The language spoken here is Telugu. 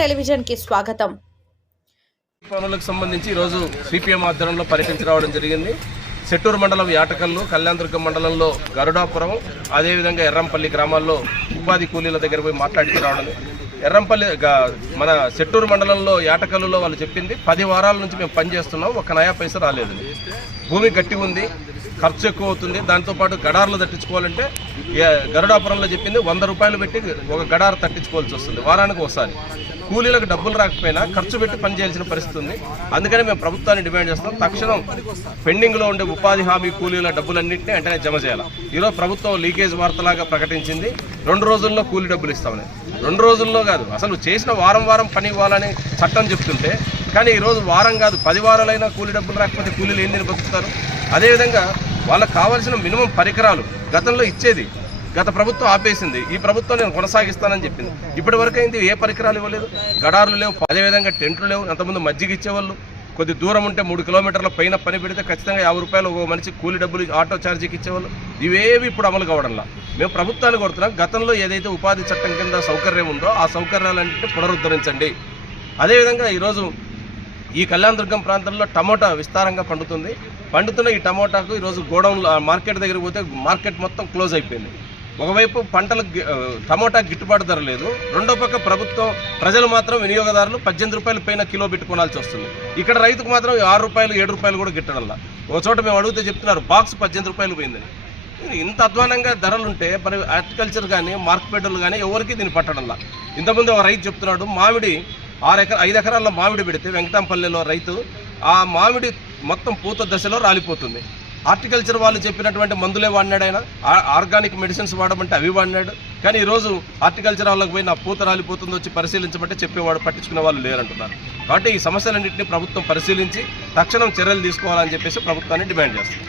టెలివిజన్కి స్వాగతం. పనులకు సంబంధించి ఈరోజు సిపిఎం ఆధ్వర్యంలో పర్యటించి రావడం జరిగింది. చెట్టూరు మండలం యాటకల్లు కళ్యాణదుర్గం మండలంలో గరుడాపురం అదేవిధంగా ఎర్రంపల్లి గ్రామాల్లో ఉపాధి కూలీల దగ్గర పోయి మాట్లాడి రావడం ఎర్రంపల్లి మన చెట్టూరు మండలంలో యాటకల్లులో వాళ్ళు చెప్పింది పది వారాల నుంచి మేము పనిచేస్తున్నాం ఒక నయా పైసా రాలేదు. భూమి గట్టి ఉంది ఖర్చు ఎక్కువ అవుతుంది దాంతోపాటు గడార్లు తట్టించుకోవాలంటే గరుడాపురంలో చెప్పింది వంద రూపాయలు పెట్టి ఒక గడారు తట్టించుకోవాల్సి వస్తుంది వారానికి ఒకసారి. కూలీలకు డబ్బులు రాకపోయినా ఖర్చు పెట్టి పనిచేయాల్సిన పరిస్థితి ఉంది. అందుకని మేము ప్రభుత్వాన్ని డిమాండ్ చేస్తాం తక్షణం పెండింగ్లో ఉండే ఉపాధి హామీ కూలీల డబ్బులన్నింటినీ వెంటనే జమ చేయాలి. ఈరోజు ప్రభుత్వం లీకేజ్ వార్తలాగా ప్రకటించింది. రెండు రోజుల్లో కూలి డబ్బులు ఇస్తామని రెండు రోజుల్లో కాదు అసలు చేసిన వారం వారం పని ఇవ్వాలని చట్టం చెప్తుంటే కానీ ఈరోజు వారం కాదు పది వారాలైనా కూలి డబ్బులు రాకపోతే కూలీలు ఏం తిని బతుకుతారు? అదేవిధంగా వాళ్ళకు కావాల్సిన మినిమం పరికరాలు గతంలో ఇచ్చేది గత ప్రభుత్వం ఆపేసింది. ఈ ప్రభుత్వం నేను కొనసాగిస్తానని చెప్పింది. ఇప్పటి వరకు అయింది ఏ పరికరాలు ఇవ్వలేదు? గడారులు లేవు అదేవిధంగా టెంట్లు లేవు అంతకుముందు మజ్జిగ ఇచ్చేవాళ్ళు. కొద్ది దూరం ఉంటే మూడు కిలోమీటర్ల పైన పని పెడితే ఖచ్చితంగా యాభై రూపాయలు ఒక మనిషి కూలి డబ్బులు ఆటో ఛార్జీకి ఇచ్చేవాళ్ళు. ఇవేవి ఇప్పుడు అమలు కావడంలా. మేము ప్రభుత్వాన్ని కొడుతున్నాం గతంలో ఏదైతే ఉపాధి చట్టం కింద సౌకర్యం ఉందో ఆ సౌకర్యాలన్నింటినీ పునరుద్ధరించండి. అదేవిధంగా ఈరోజు ఈ కళ్యాణదుర్గం ప్రాంతంలో టమోటా విస్తారంగా పండుతుంది. పండుతున్న ఈ టమోటాకు ఈరోజు గోడౌన్ మార్కెట్ దగ్గరికి పోతే మార్కెట్ మొత్తం క్లోజ్ అయిపోయింది. ఒకవైపు పంటలకు టమోటా గిట్టుబాటు ధర లేదు. రెండో పక్క ప్రభుత్వం ప్రజలు మాత్రం వినియోగదారులు పద్దెనిమిది రూపాయలు పైన కిలో పెట్టుకోవాల్సి వస్తుంది. ఇక్కడ రైతుకు మాత్రం ఆరు రూపాయలు ఏడు రూపాయలు కూడా గిట్టడంలా ఒక చోట మేము అడిగితే చెప్తున్నారు బాక్స్ పద్దెనిమిది రూపాయలు పోయిందని. ఇంత అధ్వానంగా ధరలుంటే మరి హార్టికల్చర్ కానీ మార్కెట్లు కానీ ఎవరికి దీన్ని పట్టడంలా ఇంతకుముందు ఒక రైతు చెప్తున్నాడు మామిడి ఆరు ఎకరా ఐదు ఎకరాల్లో మామిడి పెడితే వెంకటంపల్లిలో రైతు ఆ మామిడి మొత్తం పూత దశలో రాలిపోతుంది. హార్టికల్చర్ వాళ్ళు చెప్పినటువంటి మందులే వాడినాడు ఆయన. ఆర్గానిక్ మెడిసిన్స్ వాడమంటే అవి వాడినాడు. కానీ ఈరోజు హార్టికల్చర్ వాళ్ళకి పోయి నా పూత రాలిపోతుందో వచ్చి పరిశీలించమంటే చెప్పేవాడు పట్టించుకునే వాళ్ళు లేరంటున్నారు. కాబట్టి ఈ సమస్యలన్నింటినీ ప్రభుత్వం పరిశీలించి తక్షణం చర్యలు తీసుకోవాలని చెప్పేసి ప్రభుత్వాన్ని డిమాండ్ చేస్తుంది.